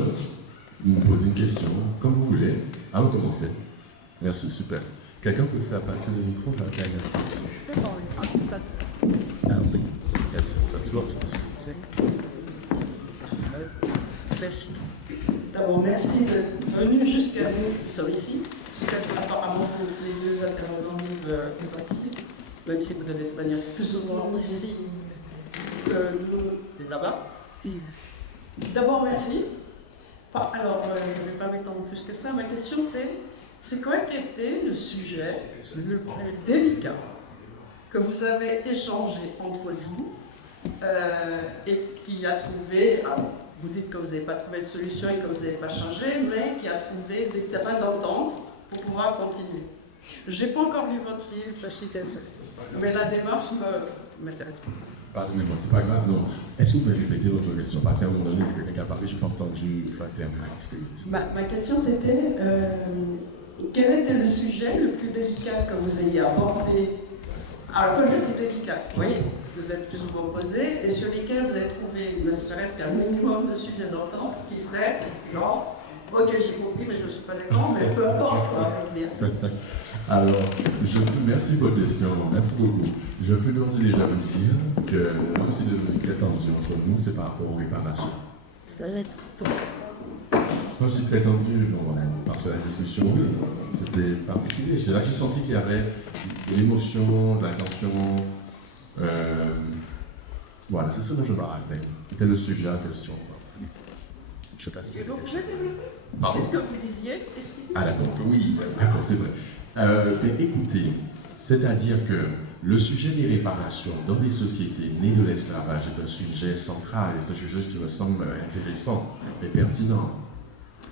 chose, vous me posez une question, comme vous voulez, à recommencer. Merci, super. Quelqu'un peut faire passer le micro là, D'abord, merci d'être venu jusqu'à nous qui sommes ici, apparemment les deux intervenants nous acquittent, même si vous devez se manière plus souvent ici que nous là-bas. D'abord, merci. Alors, je ne vais pas m'étendre plus que ça. Ma question, c'est quoi qui était le sujet le plus délicat que vous avez échangé entre vous et qui a trouvé, vous dites que vous n'avez pas trouvé de solution et que vous n'avez pas changé, mais qui a trouvé des terrains d'entente pour pouvoir continuer. Je n'ai pas encore lu votre livre, je suis désolée, mais la démarche m'intéresse. Pardonnez-moi, c'est pas grave, non. Est-ce que vous pouvez répéter votre question? Parce qu'à un moment donné, quelqu'un qui a parlé, je n'ai pas entendu le terme. Ma question c'était, quel était le sujet le plus délicat que vous ayez abordé? Alors, quand je dis délicat, vous voyez, vous êtes plus souvent posé, et sur lesquels vous avez trouvé, ne serait-ce qu'un minimum de sujets d'entente, qui serait, genre, ok, j'ai compris, mais je ne suis pas d'accord, mais peu importe, quoi. Alors, merci pour votre question, merci beaucoup. Je peux d'ores et déjà vous dire que même si le très tendu entre nous, c'est par rapport aux réparations. Moi, je suis très tendu, parce que la discussion, c'était particulier. C'est là que j'ai senti qu'il y avait de l'émotion, de la tension. Voilà, c'est ça que je me rappelle. C'était le sujet en question. Je sais pas si Est-ce que vous disiez? Ah d'accord, oui, d'accord, c'est vrai. Écoutez, c'est-à-dire que le sujet des réparations dans des sociétés nées de l'esclavage est un sujet central, c'est un sujet qui me semble intéressant et pertinent.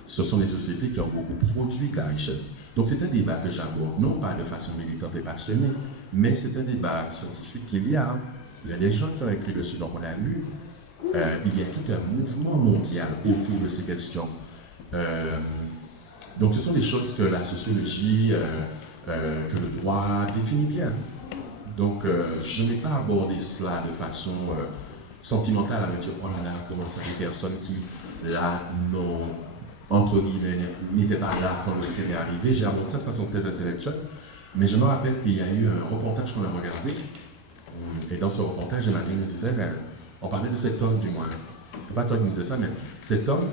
Ce sont des sociétés qui ont beaucoup produit de la richesse. Donc c'est un débat que j'aborde, non pas de façon militante et passionnée, mais c'est un débat scientifique qu'il y a. Il y a des gens qui ont écrit dessus, donc on a lu. Il y a tout un mouvement mondial autour de ces questions. Donc ce sont des choses que la sociologie, que le droit définit bien. Donc je n'ai pas abordé cela de façon sentimentale avec dire, oh là là, comment ça, des personnes qui, là, n'ont, entre guillemets, n'étaient pas là quand le film est arrivé. J'ai abordé ça de façon très intellectuelle. Mais je me rappelle qu'il y a eu un reportage qu'on a regardé. Et dans ce reportage, Emmanuel me disait, on parlait de cet homme du moins. Pas toi qui me disais ça, mais cet homme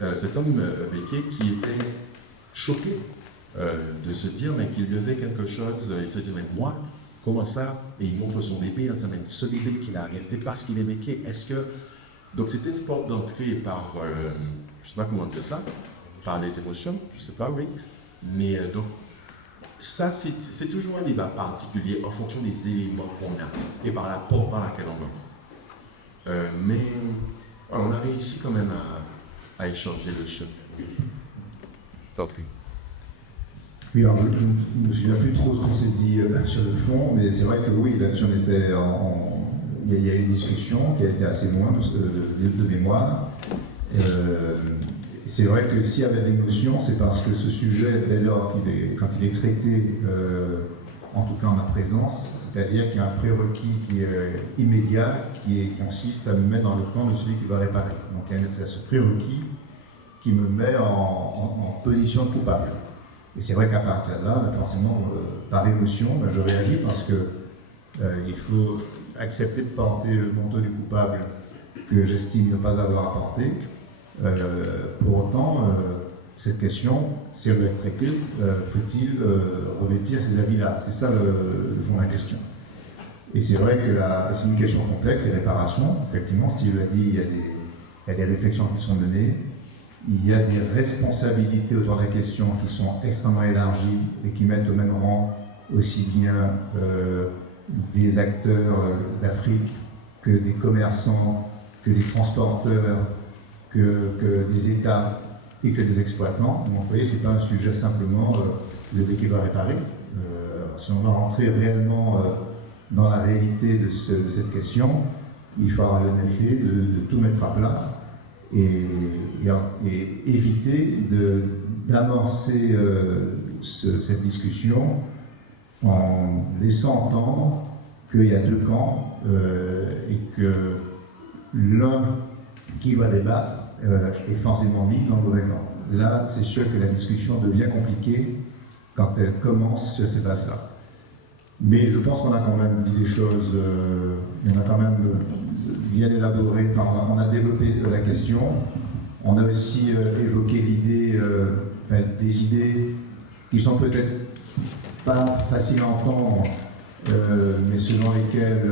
béqué qui était choqué de se dire mais qu'il lui avait quelque chose, il se dit mais moi, comment ça? Et il montre son bébé en disant mais ce bébé qu'il a rien fait parce qu'il est béqué, est-ce que... Donc c'était une porte d'entrée par, je ne sais pas comment dire ça, par les émotions, je ne sais pas, oui, mais donc ça c'est toujours un débat particulier en fonction des éléments qu'on a et par la porte par laquelle on va. Mais on a réussi quand même à échanger le choc. Oui, alors je ne me souviens plus trop ce qu'on s'est dit sur le fond, mais c'est vrai que oui, là-dessus on était il y a eu une discussion qui a été assez loin de mémoire. C'est vrai que s'il y avait de l'émotion, c'est parce que ce sujet, dès lors quand il est traité, en tout cas en ma présence, c'est-à-dire qu'il y a un prérequis qui est immédiat, qui consiste à me mettre dans le camp de celui qui va réparer. Donc il y a ce prérequis qui me met en position de coupable. Et c'est vrai qu'à partir de là, forcément, par émotion, je réagis parce que il faut accepter de porter le manteau du coupable que j'estime ne pas avoir apporté. Pour autant, cette question, si elle doit être traitée, faut-il revêtir ces habits-là? C'est ça le fond de la question. Et c'est vrai que c'est une question complexe, les réparations. Effectivement, Steve l'a dit, il y a des réflexions qui sont menées. Il y a des responsabilités autour de la question qui sont extrêmement élargies et qui mettent au même rang aussi bien des acteurs d'Afrique que des commerçants, que des transporteurs, que des États et que des exploitants. Donc vous voyez, ce n'est pas un sujet simplement de qui va réparer. Si on va rentrer réellement dans la réalité de cette question, il faudra l'honnêteté de tout mettre à plat et éviter d'amorcer cette discussion en laissant entendre qu'il y a deux camps et que l'un qui va débattre est forcément mis dans le mauvais camp. Là, c'est sûr que la discussion devient compliquée quand elle commence sur ces bases-là. Mais je pense qu'on a quand même dit des choses, on a quand même bien élaboré, enfin, on a développé la question. On a aussi évoqué l'idée, des idées qui sont peut-être pas faciles à entendre, mais selon lesquelles,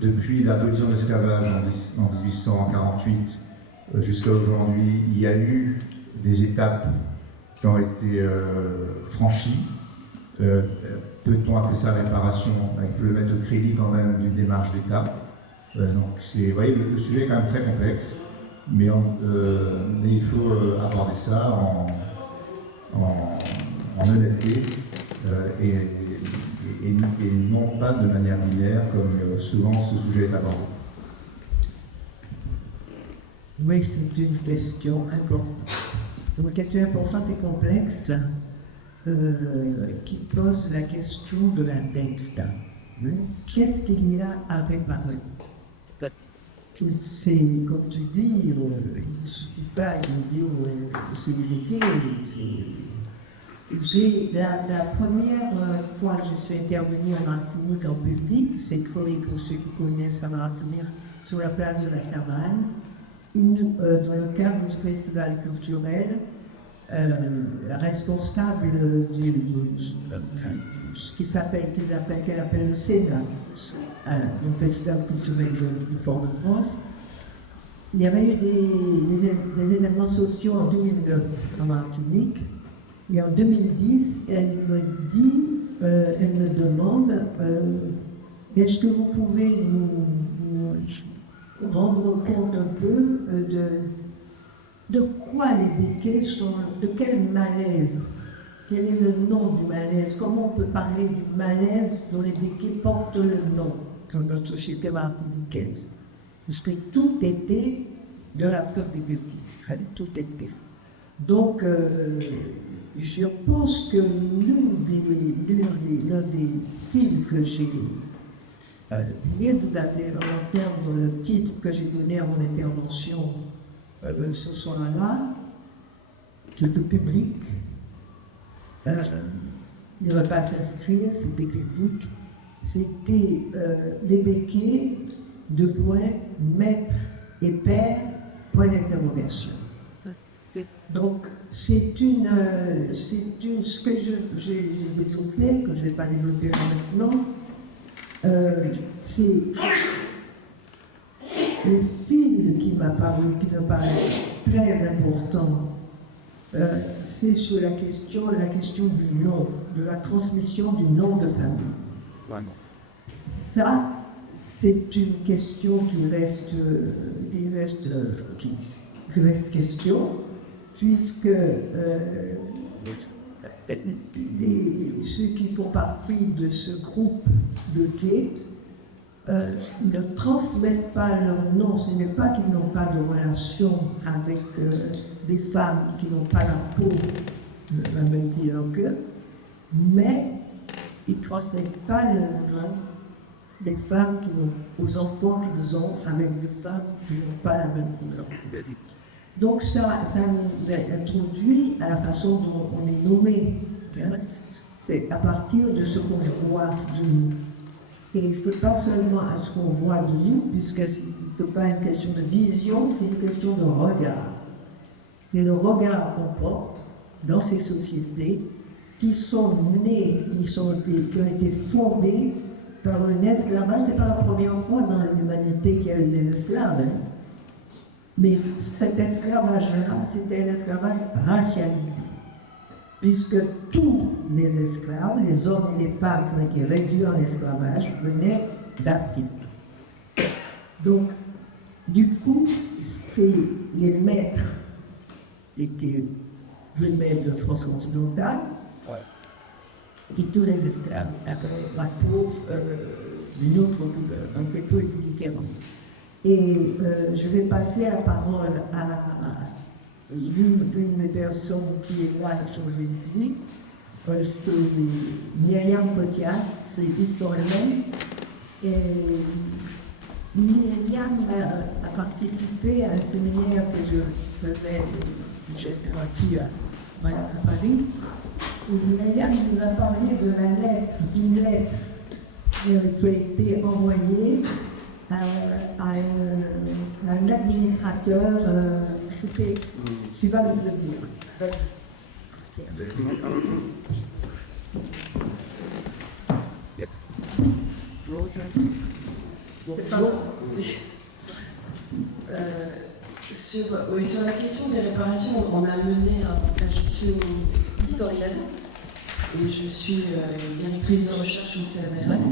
depuis l'abolition de l'esclavage en 1848 jusqu'à aujourd'hui, il y a eu des étapes qui ont été franchies. Peut-on appeler ça réparation? On peut le mettre au crédit quand même d'une démarche d'État. Donc, vous voyez, le sujet est quand même très complexe, mais il faut aborder ça en honnêteté et non pas de manière linéaire comme souvent ce sujet est abordé. Oui, c'est une question importante. C'est une question importante et complexe qui pose la question de la dette. Qu'est-ce qu'il y a à réparer? C'est, comme tu dis, il ne suffit pas de possibilité. La première fois que je suis intervenue en Martinique en public, c'est créé pour ceux qui connaissent la Martinique sur la place de la Savane, dans le cadre du festival culturel. Responsable qu'elle appelle le Sénat, le festival culturel du Fort-de-France. Il y avait eu des événements sociaux en 2009 en Martinique, et en 2010, elle me demande est-ce que vous pouvez nous rendre compte un peu de quoi les béquets sont, de quel malaise, quel est le nom du malaise, comment on peut parler du malaise dont les béquets portent le nom dans notre société martiniquaine. Parce que tout était de la faute des béquets, tout était. Donc, je pense que l'un des films que j'ai en termes de titre que j'ai donné à mon intervention ce soir-là, qui était public, il ne va pas s'inscrire, c'était public, c'était les béquets, deux points, maître et père, point d'interrogation. Donc, ce que j'ai développé, que je ne vais pas développer maintenant, c'est le fil qui m'a paru, qui me paraît très important, c'est sur la question du nom, de la transmission du nom de famille. Vraiment. Ça, c'est une question qui reste question, puisque ceux qui font partie de ce groupe de Kate ne transmettent pas leur nom. Ce n'est pas qu'ils n'ont pas de relation avec des femmes qui n'ont pas la peau de la même couleur qu'eux, mais ils ne transmettent pas le nom des femmes qui ont, aux enfants qu'ils ont, avec des femmes qui n'ont pas la même couleur. Donc ça nous introduit à la façon dont on est nommé. C'est à partir de ce qu'on voit de nous. Et ce n'est pas seulement à ce qu'on voit de nous, puisque ce n'est pas une question de vision, c'est une question de regard. C'est le regard qu'on porte dans ces sociétés qui sont nées, qui ont été fondées par un esclavage. Ce n'est pas la première fois dans l'humanité qu'il y a eu des esclaves. Hein. Mais cet esclavage-là, c'était un esclavage racialisé. Puisque tous les esclaves, les hommes et les femmes qui ont été réduits en esclavage, venaient d'Afrique. Donc, du coup, c'est les maîtres qui venaient de France continentale, et tous les esclaves, après la peau d'une autre couleur, donc les peaux étaient différentes. Et je vais passer la parole à l'une des personnes qui est là aujourd'hui, c'est Myriam Cotias, c'est historienne, et Myriam a participé à un séminaire que je faisais, j'étais partie à Paris, où Myriam nous a parlé de la lettre, une lettre qui a été envoyée à un administrateur, tu vas le dire. Sur la question des réparations, on a mené je suis historienne et je suis directrice de recherche au CNRS,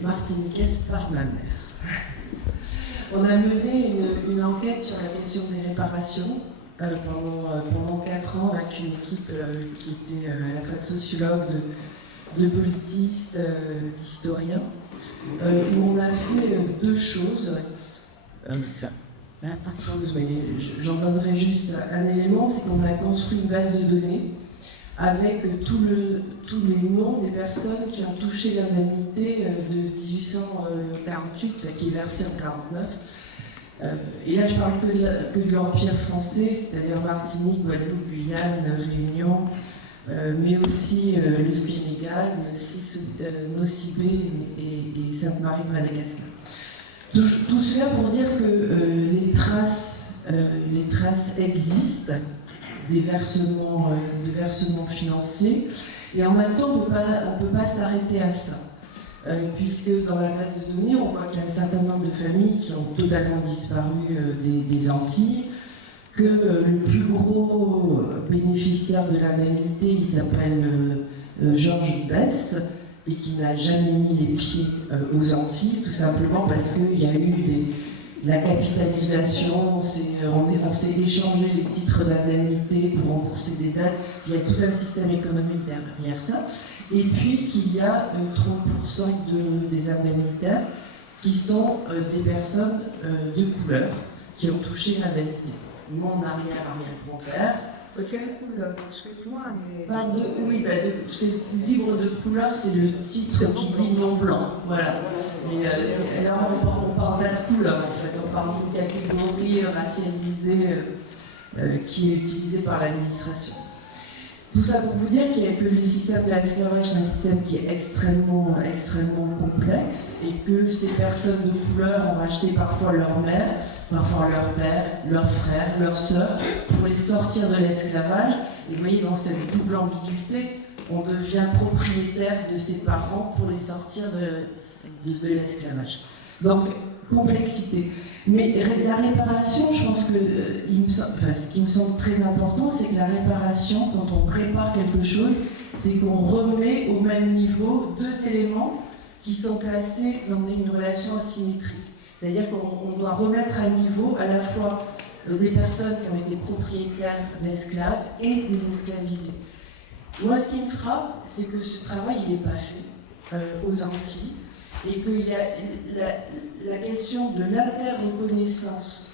martiniquaise par ma mère. On a mené une enquête sur la question des réparations pendant 4 ans avec une équipe qui était à la fois de sociologues, de politistes, d'historiens, où on a fait 2 choses. J'en donnerai juste un élément, c'est qu'on a construit une base de données avec tous les noms des personnes qui ont touché l'indemnité de 1848, qui est versée en 49. Et là, je parle que de l'Empire français, c'est-à-dire Martinique, Guadeloupe, Guyane, Réunion, mais aussi le Sénégal, mais aussi Nosy-Bé et Sainte-Marie de Madagascar. Tout cela pour dire que les traces existent des versements financiers, et en même temps, on ne peut pas s'arrêter à ça. Puisque dans la base de données, on voit qu'il y a un certain nombre de familles qui ont totalement disparu des Antilles, que le plus gros bénéficiaire de l'indemnité, il s'appelle Georges Besse, et qui n'a jamais mis les pieds aux Antilles, tout simplement parce qu'il y a eu la capitalisation, on s'est échangé les titres d'indemnité pour rembourser des dettes, il y a tout un système économique derrière ça. Et puis qu'il y a 30% des indemnitaires qui sont des personnes de couleur qui ont touché l'indemnité. Mon arrière-arrière-grand-père. De quelle couleur? Excuse-moi, mais... c'est libre de couleur, c'est le titre qui dit non blanc. Voilà. Mais là, on parle pas de couleur, en fait. On parle d'une catégorie racialisée qui est utilisée par l'administration. Tout ça pour vous dire que le système de l'esclavage, c'est un système qui est extrêmement complexe, et que ces personnes de couleur ont racheté parfois leur mère, parfois leur père, leur frère, leur sœur, pour les sortir de l'esclavage. Et vous voyez, dans cette double ambiguïté, on devient propriétaire de ses parents pour les sortir de l'esclavage. Donc, complexité. Mais la réparation, je pense que ce qui me semble très important, c'est que la réparation, quand on prépare quelque chose, c'est qu'on remet au même niveau 2 éléments qui sont placés dans une relation asymétrique. C'est-à-dire qu'on doit remettre à niveau à la fois des personnes qui ont été propriétaires d'esclaves et des esclavisés. Moi, ce qui me frappe, c'est que ce travail, il n'est pas fait aux Antilles, et qu'il y a la question de l'inter-reconnaissance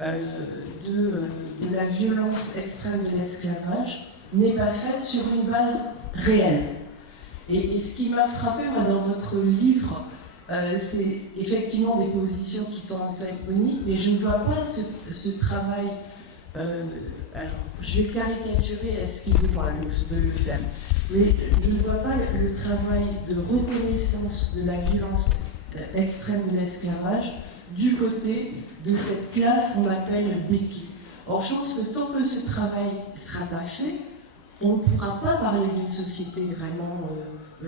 de la violence extrême de l'esclavage n'est pas faite sur une base réelle. Et ce qui m'a frappé, moi, dans votre livre, c'est effectivement des positions qui sont antagoniques, mais je ne vois pas ce travail. Alors, je vais caricaturer, excusez-moi de le faire, mais je ne vois pas le travail de reconnaissance de la violence extrême de l'esclavage du côté de cette classe qu'on appelle béquille. Or, je pense que tant que ce travail ne sera pas fait, on ne pourra pas parler d'une société vraiment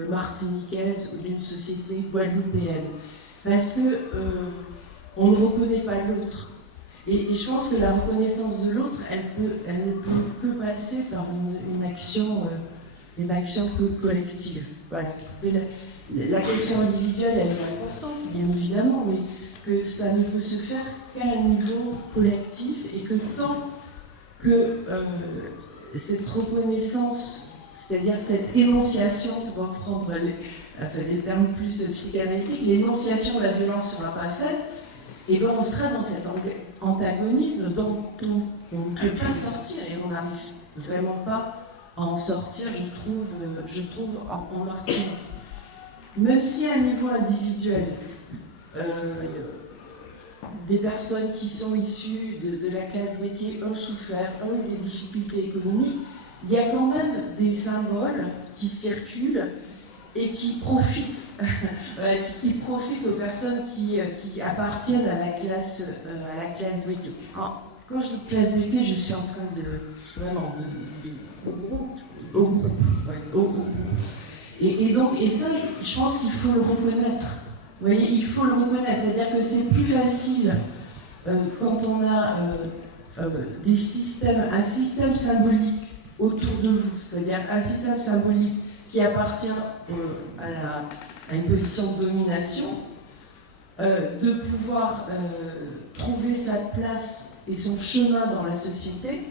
martiniquaise ou d'une société guadeloupéenne. Parce que on ne reconnaît pas l'autre. Et je pense que la reconnaissance de l'autre, elle ne peut que passer par une action collective. Voilà. La question individuelle, elle est importante, bien évidemment, mais que ça ne peut se faire qu'à un niveau collectif, et que tant que cette reconnaissance, c'est-à-dire cette énonciation, pour reprendre des termes plus psychanalytiques, l'énonciation de la violence ne sera pas faite, et bien on sera dans cet antagonisme dont on ne peut pas sortir, et on n'arrive vraiment pas à en sortir, je trouve en Martinique. Même si à un niveau individuel, des personnes qui sont issues de la classe béquée ont souffert, ont eu des difficultés économiques, il y a quand même des symboles qui circulent et qui profitent, qui profitent aux personnes qui appartiennent à la classe béquée. Quand je dis classe béquée, je suis en train de vraiment au groupe, ouais, au groupe. Et ça, je pense qu'il faut le reconnaître. Vous voyez, il faut le reconnaître. C'est-à-dire que c'est plus facile quand on a un système symbolique autour de vous, c'est-à-dire un système symbolique qui appartient à une position de domination, de pouvoir trouver sa place et son chemin dans la société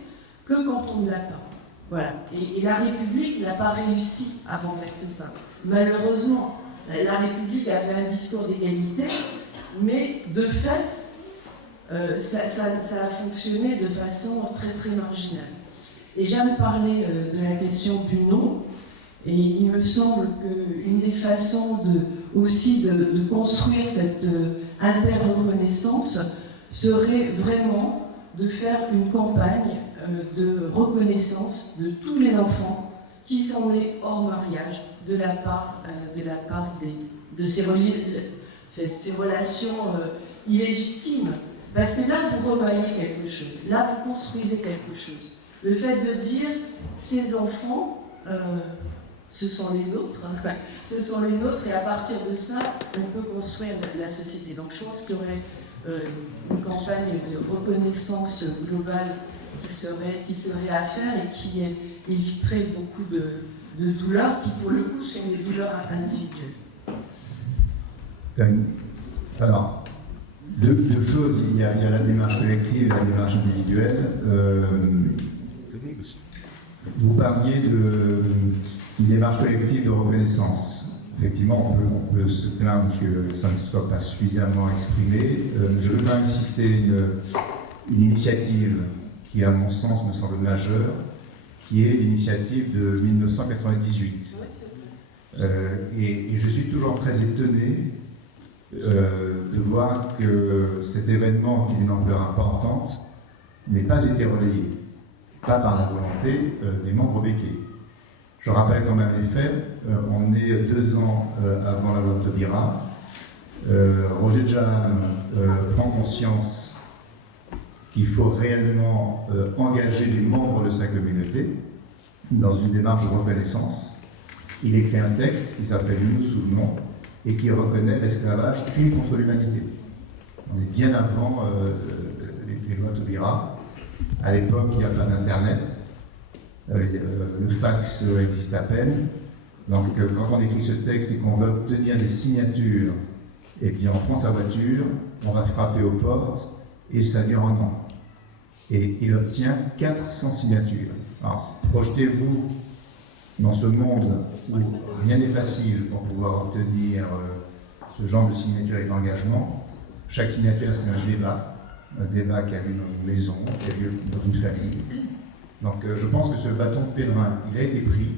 que quand on ne l'a pas. Voilà. Et la République n'a pas réussi à renverser ça. Malheureusement, la République avait un discours d'égalité, mais de fait, ça a fonctionné de façon très très marginale. Et j'aime parler de la question du nom, et il me semble qu'une des façons aussi de construire cette interreconnaissance serait vraiment de faire une campagne de reconnaissance de tous les enfants qui sont nés hors mariage de la part de ces relations illégitimes. Parce que là, vous remayez quelque chose, là, vous construisez quelque chose. Le fait de dire, ces enfants, ce sont les nôtres, ce sont les nôtres, et à partir de ça, on peut construire la société. Donc je pense qu'il y aurait une campagne de reconnaissance globale qui serait à faire et qui éviterait beaucoup de douleurs qui, pour le coup, sont des douleurs individuelles. Alors, deux choses. Il y a la démarche collective et la démarche individuelle. Vous parliez d'une démarche collective de reconnaissance. Effectivement, on peut se plaindre que ça ne soit pas suffisamment exprimé. Je veux même citer une initiative qui, à mon sens, me semble majeure, qui est l'initiative de 1998. Et je suis toujours très étonné de voir que cet événement, qui est d'une ampleur importante, n'ait pas été relayé, pas par la volonté des membres béquets. Je rappelle quand même les faits. On est 2 ans avant la loi de Taubira. Roger Jaham prend conscience qu'il faut réellement engager les membres de sa communauté dans une démarche de reconnaissance. Il écrit un texte qui s'appelle « Nous nous souvenons » et qui reconnaît l'esclavage crime contre l'humanité. On est bien avant les lois Taubira. À l'époque, il n'y a pas d'Internet. Le fax existe à peine. Donc, quand on écrit ce texte et qu'on veut obtenir des signatures, eh bien, on prend sa voiture, on va frapper aux portes et ça dure un an. Et il obtient 400 signatures. Alors, projetez-vous dans ce monde où rien n'est facile pour pouvoir obtenir ce genre de signature et d'engagement. Chaque signature, c'est un débat qui a lieu dans une maison, qui a lieu dans une famille. Donc je pense que ce bâton de pèlerin, il a été pris,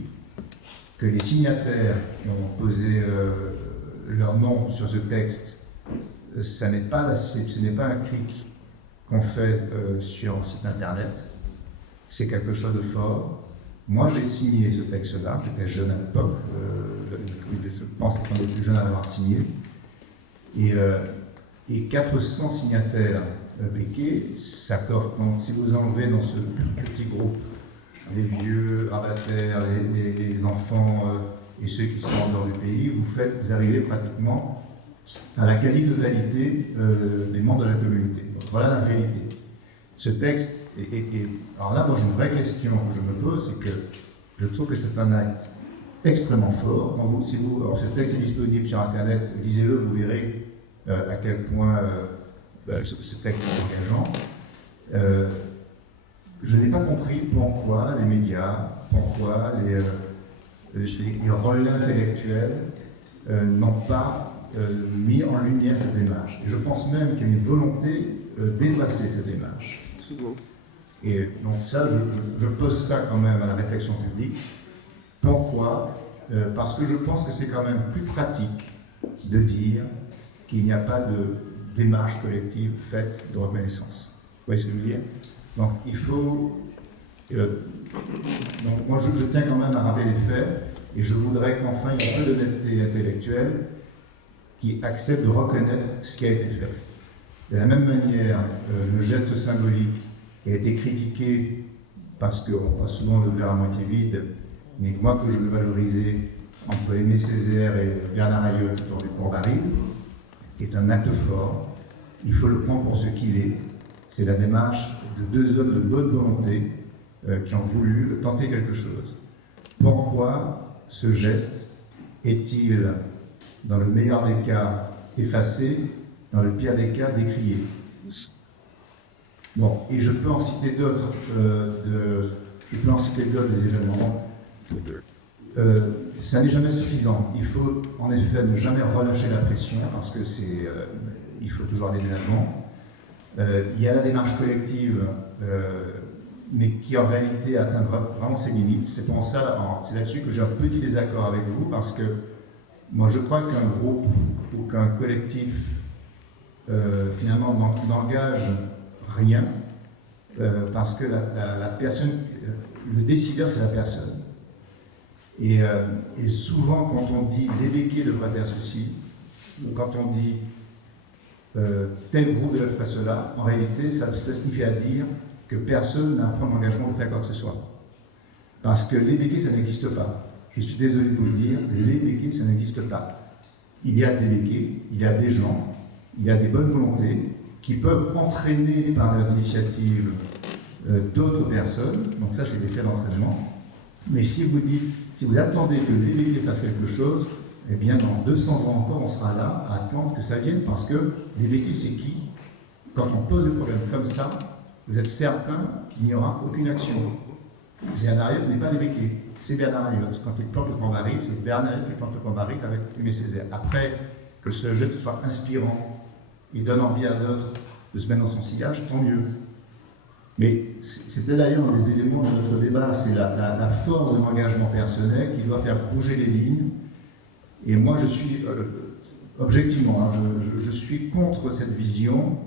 que les signataires qui ont posé leur nom sur ce texte, ce n'est pas un clic qu'on fait sur un site internet, c'est quelque chose de fort. Moi j'ai signé ce texte-là, j'étais jeune à l'époque, je pense que j'étais le plus jeune à l'avoir signé, et 400 signataires béquets s'accordent. Donc si vous enlevez dans ce petit groupe les vieux, rabataires, les enfants et ceux qui sont en dehors du pays, vous arrivez pratiquement à la quasi-totalité des membres de la communauté. Donc, voilà la réalité. Ce texte, alors là, moi j'ai une vraie question que je me pose, c'est que je trouve que c'est un acte extrêmement fort. Alors, ce texte est disponible sur Internet, lisez-le, vous verrez à quel point ce texte est engageant. Je n'ai pas compris pourquoi les médias, pourquoi les relais intellectuels n'ont pas mis en lumière cette démarche. Et je pense même qu'il y a une volonté d'effacer cette démarche. Et donc ça, je pose ça quand même à la réflexion publique. Pourquoi ? Parce que je pense que c'est quand même plus pratique de dire qu'il n'y a pas de démarche collective faite de reconnaissance. Vous voyez ce que je veux dire? Donc il faut... donc moi je tiens quand même à rappeler les faits, et je voudrais qu'enfin il y ait un peu d'honnêteté intellectuelle qui accepte de reconnaître ce qui a été fait. De la même manière, le geste symbolique qui a été critiqué parce qu'on voit souvent le verre à moitié vide, mais moi que je veux valoriser entre Aimé Césaire et Bernard Ayeult autour du Port-Baril, qui est un acte fort, il faut le prendre pour ce qu'il est. C'est la démarche de deux hommes de bonne volonté qui ont voulu tenter quelque chose. Pourquoi ce geste est-il, dans le meilleur des cas, effacé, dans le pire des cas, décrié? Bon, et je peux en citer d'autres, des événements. Ça n'est jamais suffisant. Il faut en effet ne jamais relâcher la pression parce que il faut toujours aller de l'avant. Il y a la démarche collective, mais qui en réalité atteint vraiment ses limites. C'est pour ça, c'est là-dessus que j'ai un petit désaccord avec vous, parce que moi je crois qu'un groupe ou qu'un collectif finalement n'engage rien, parce que la personne, le décideur c'est la personne. Et souvent quand on dit les béquets devraient faire ceci, ou quand on dit tel groupe devrait faire cela, en réalité ça signifie à dire que personne n'a à prendre l'engagement de faire quoi que ce soit. Parce que les béquets, ça n'existe pas. Je suis désolé de vous le dire, les béquets, ça n'existe pas. Il y a des béquets, il y a des gens, il y a des bonnes volontés qui peuvent entraîner par leurs initiatives d'autres personnes. Donc ça, c'est des faits d'entraînement. Mais si vous attendez que les béquets fassent quelque chose, eh bien, dans 200 ans encore, on sera là à attendre que ça vienne, parce que les béquets, c'est qui? Quand on pose le problème comme ça, vous êtes certain qu'il n'y aura aucune action. Bernard Ayeult n'est pas les béquets, c'est Bernard Ayeult. Quand il plante le Port-Baril, c'est Bernard Ayeult qui plante le Port-Baril avec Aimé Césaire. Après, que ce geste soit inspirant et donne envie à d'autres de se mettre dans son sillage, tant mieux. Mais c'était d'ailleurs un des éléments de notre débat, c'est la force de l'engagement personnel qui doit faire bouger les lignes. Et moi, je suis, objectivement, je suis contre cette vision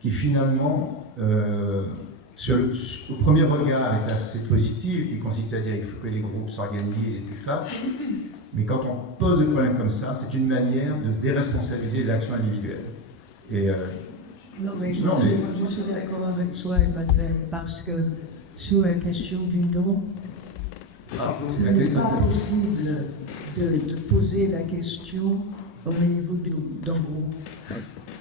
qui finalement, au premier regard, est assez positive, qui consiste à dire qu'il faut que les groupes s'organisent et puis fassent. Mais quand on pose le problème comme ça, c'est une manière de déresponsabiliser l'action individuelle. Et, non, mais je suis d'accord avec toi, Emmanuel, parce que sur la question du don, ce n'est pas possible de poser la question au niveau d'un groupe.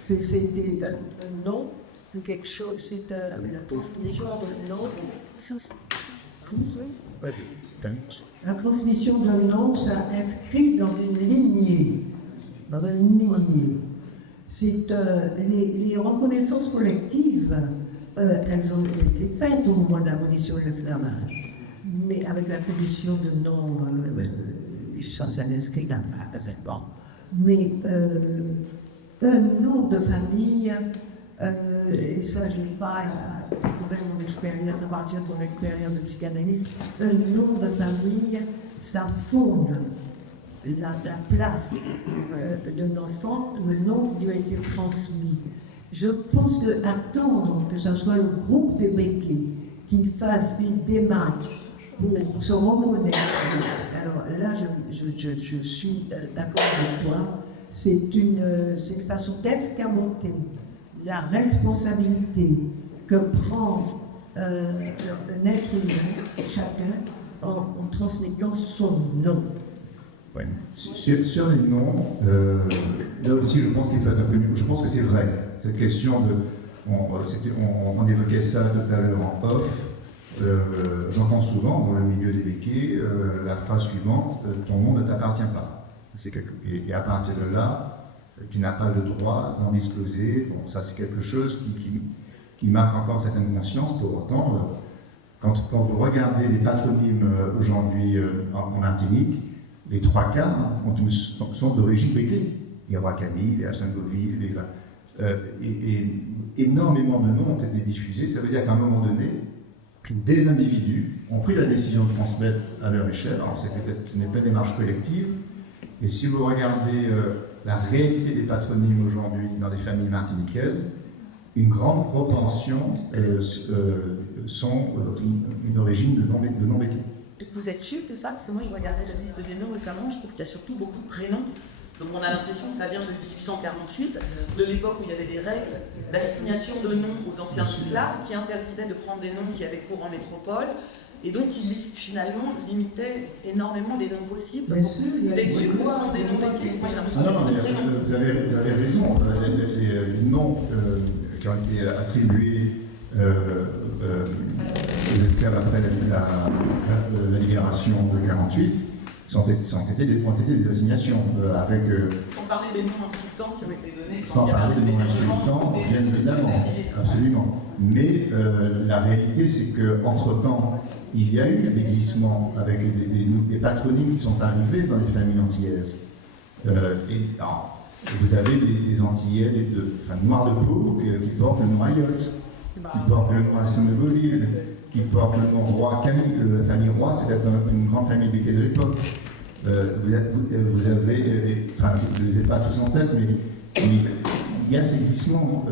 C'était un non, c'est quelque chose, c'est la transmission d'un non. La transmission d'un nom, ça inscrit dans une lignée. C'est les reconnaissances collectives, elles ont été faites au moment de l'abolition de l'esclavage. Mais avec l'attribution de noms, ça inscrit la base. Bon. Mais un nom de famille, et ça je n'ai pas découvert mon expérience à partir de mon expérience de psychanalyste, un nom de famille, ça fonde la place d'un enfant, le nom lui a été transmis. Je pense qu'attendre que ce soit le groupe des béquets qui fasse une démarche pour se reconnaître, alors là je suis d'accord avec toi, c'est une façon d'escamoter la responsabilité que prend un être humain, chacun, en transmettant son nom. Ouais. Sur les noms, là aussi je pense qu'il faut être un peu mieux. Je pense que c'est vrai, cette question de... On évoquait ça tout à l'heure en off. J'entends souvent dans le milieu des béquets la phrase suivante, ton nom ne t'appartient pas. Et à partir de là, tu n'as pas le droit d'en disposer. Bon, ça c'est quelque chose qui marque encore certaines consciences. Pour autant, quand vous regardez les patronymes aujourd'hui en Martinique, les trois quarts sont d'origine béquet. Il y a Camille, il y a Saint-Goville, et énormément de noms ont été diffusés. Ça veut dire qu'à un moment donné, des individus ont pris la décision de transmettre à leur échelle. Alors ce n'est pas une démarche collective, Et si vous regardez la réalité des patronymes aujourd'hui dans les familles martiniquaises, une grande propension sont une origine de non-béquets. Vous êtes sûr que ça? Parce que moi, je regardais la liste des noms récemment, je trouve qu'il y a surtout beaucoup de prénoms. Donc on a l'impression que ça vient de 1848, de l'époque où il y avait des règles d'assignation de noms aux anciens esclaves qui interdisaient de prendre des noms qui avaient cours en métropole. Et donc, qui limitait énormément les noms possibles. Bien sûr, Vous êtes sûr que ce sont des noms béquets? Moi, j'ai l'impression Non, non, que mais vous avez raison. Les noms qui ont été attribués aux esclaves après la libération de 1948 ont été des assignations. sans parler des noms insultants qui ont été donnés. Sans parler des noms insultants, bien évidemment, absolument. Mais la réalité, c'est qu'entre-temps, il y a eu des glissements avec des patronymes qui sont arrivés dans les familles antillaises. Vous avez des Antillais, noirs de peau, qui portent le nom Ayotte, qui portent le nom Racine de Beauville, qui portent le nom Roi Camille. La famille Roi, c'était une grande famille béquée de l'époque. Vous avez, enfin, je ne les ai pas tous en tête, mais il y a ces glissements,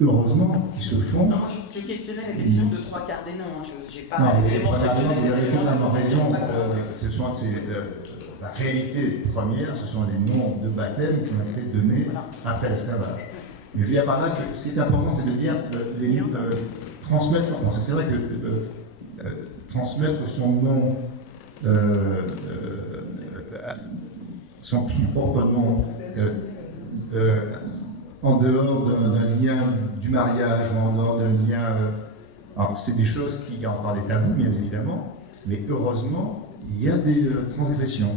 heureusement, qui se font. Non, je questionnais la question de trois quarts des noms. Je n'ai pas Non, vraiment questionné vous avez ces éléments. totalement raison. La réalité première, ce sont les noms de baptême qui ont été donnés après l'esclavage. Mais je veux dire par là que ce qui est important, c'est de dire transmettre. Bon, c'est vrai que transmettre son nom, son propre nom, en dehors d'un lien du mariage ou en dehors d'un lien. Alors, c'est des choses qui, il y a encore des tabous, bien évidemment, mais heureusement, il y a des transgressions.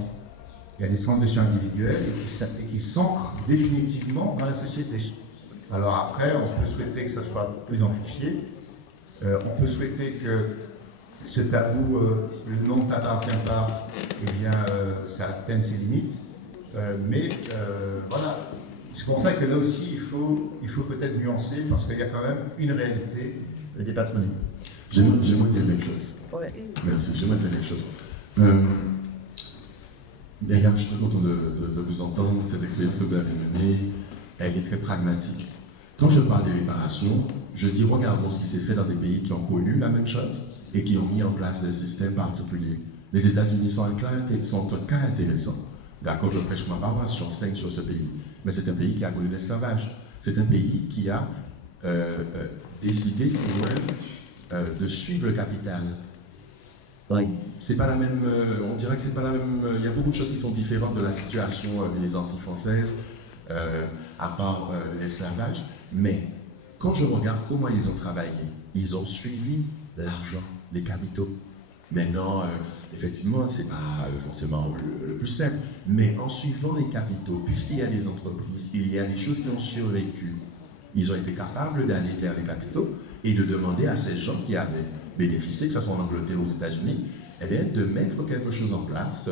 Il y a des transgressions individuelles et qui s'ancrent définitivement dans la société. Alors après, on peut souhaiter que ça soit plus amplifié. On peut souhaiter que ce tabou, le nom ne t'appartient pas, eh bien, ça atteigne ses limites. Mais voilà. C'est pour ça que là aussi, il faut peut-être nuancer, parce qu'il y a quand même une réalité des patronymes. J'aimerais dire quelque chose. Ouais. Merci, j'aimerais dire quelque chose. Regarde, je suis très content de vous entendre. Cette expérience que vous avez menée, elle est très pragmatique. Quand je parle de réparation, je dis regardons ce qui s'est fait dans des pays qui ont connu la même chose et qui ont mis en place des systèmes particuliers. Les États-Unis sont un cas intéressant. D'accord, je prêche ma paroisse, j'enseigne sur ce pays. Mais c'est un pays qui a connu l'esclavage. C'est un pays qui a décidé de suivre le capital. C'est pas la même, on dirait que c'est pas la même. Il y a beaucoup de choses qui sont différentes de la situation des Antilles françaises, à part l'esclavage. Mais quand je regarde comment ils ont travaillé, ils ont suivi l'argent, les capitaux. Maintenant, effectivement, c'est pas forcément le plus simple, mais en suivant les capitaux, puisqu'il y a des entreprises, il y a des choses qui ont survécu. Ils ont été capables d'aller vers les capitaux et de demander à ces gens qui avaient bénéficié, que ce soit en Angleterre ou aux États-Unis, eh bien, de mettre quelque chose en place.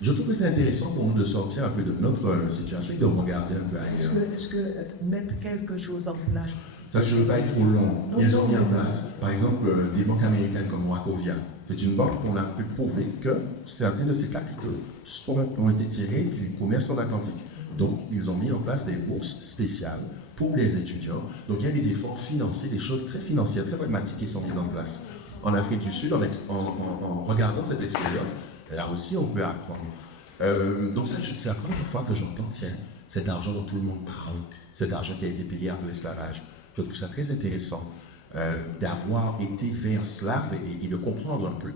Je trouve que c'est intéressant pour nous de sortir un peu de notre situation et de regarder un peu ailleurs. Est-ce que mettre quelque chose en place? Ça, je ne veux pas être trop long. Ils ont mis en place, par exemple, des banques américaines comme Wachovia. C'est une banque qu'on a pu prouver que certains de ces capitaux ont été tirés du commerce transatlantique. Donc, ils ont mis en place des bourses spéciales pour les étudiants. Donc, il y a des efforts financiers, des choses très financières, très pragmatiques qui sont mises en place. En Afrique du Sud, en regardant cette expérience, là aussi, on peut apprendre. Donc, c'est la première fois que j'entends, tiens, cet argent dont tout le monde parle, cet argent qui a été payé après l'esclavage. Je trouve ça très intéressant d'avoir été vers cela et de comprendre un peu.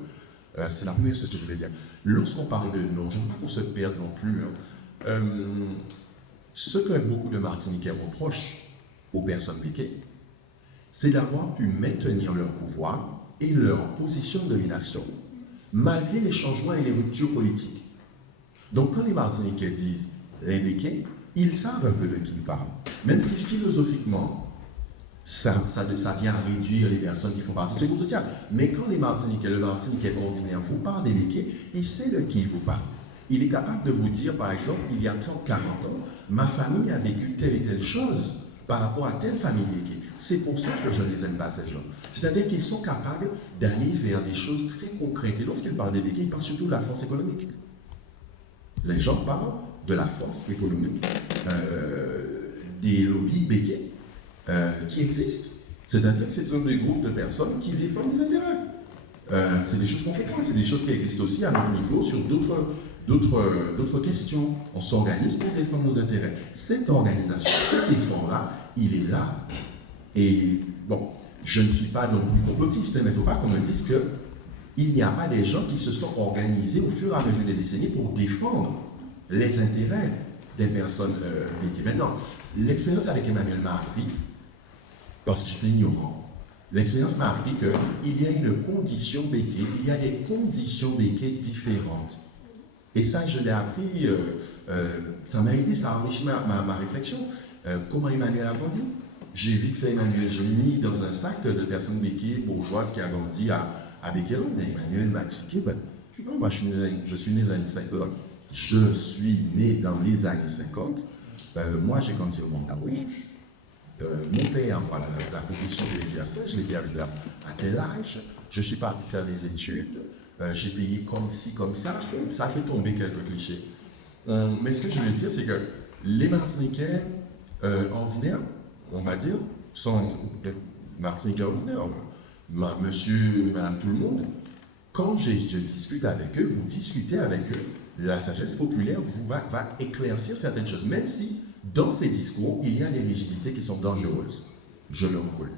C'est la première chose que je voulais dire. Lorsqu'on parle de nom, je ne veux pas qu'on se perde non plus. Ce que beaucoup de Martiniquais reprochent aux personnes béquées, c'est d'avoir pu maintenir leur pouvoir et leur position de domination, malgré les changements et les ruptures politiques. Donc quand les Martiniquais disent les béquets, ils savent un peu de qui ils parlent, même si philosophiquement, ça vient à réduire les personnes qui font partie de ce groupe social. Mais quand le Martiniquais ordinaire vous parle des béquets, il sait de qui il vous parle. Il est capable de vous dire, par exemple, il y a 30, 40 ans, ma famille a vécu telle et telle chose par rapport à telle famille béquée. C'est pour ça que je ne les aime pas, ces gens. C'est-à-dire qu'ils sont capables d'aller vers des choses très concrètes. Et lorsqu'ils parlent des béquets, ils parlent surtout de la force économique. Les gens parlent de la force économique des lobbies béquets qui existent. C'est-à-dire que c'est un des groupes de personnes qui défendent les intérêts. C'est des choses concrètes, c'est des choses qui existent aussi à notre niveau sur d'autres questions. On s'organise pour défendre nos intérêts. Cette organisation, cet effort-là, il est là. Et bon, je ne suis pas non plus complotiste, mais il ne faut pas qu'on me dise qu'il n'y a pas des gens qui se sont organisés au fur et à mesure des décennies pour défendre les intérêts des personnes vécues. Maintenant, l'expérience avec Emmanuel m'a appris, parce que j'étais ignorant, l'expérience m'a appris qu'il y a une condition béquée, il y a des conditions béquées différentes. Et ça, je l'ai appris, ça m'a aidé, ça a enrichi ma réflexion. Comment Emmanuel a grandi? J'ai vite fait Emmanuel, je l'ai mis dans un sac de personnes béquées, bourgeoises qui a grandi à Béqueron. Emmanuel m'a expliqué, moi je suis né dans les années 50. Je suis né dans les années 50. Moi j'ai grandi au Montagouin. Mon père, voilà, la condition de l'exercice, je l'ai perdu à tel âge. Je suis parti faire des études. J'ai payé comme ci, comme ça. Ça a fait tomber quelques clichés. Mais ce que je veux dire, c'est que les Martiniquais ordinaires, on va dire, sont Martiniquais ordinaires. Monsieur, madame, tout le monde. Quand je discute avec eux, vous discutez avec eux. La sagesse populaire va éclaircir certaines choses, même si dans ces discours, il y a des rigidités qui sont dangereuses. Je le reconnais.